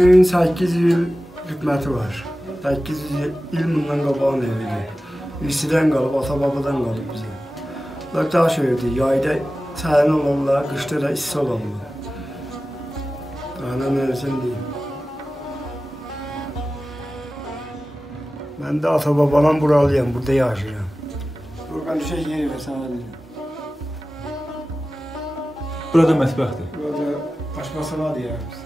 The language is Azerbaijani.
evin 8 il xidməti var. 8 il bundan qabağın evidir. İrsidən qalıb, ata-babadan qalıb bizə. Bunlar daş evdir, yayda sərin olurlar, qışda da isti olurlar. Daha nə üçün deyim. Mən də ata-babadan buralıyam, burada yaşayıram. Buradan düşək yeri və sənə deyim. Burada mətbəxdir. Burada aşmasına deyərik biz.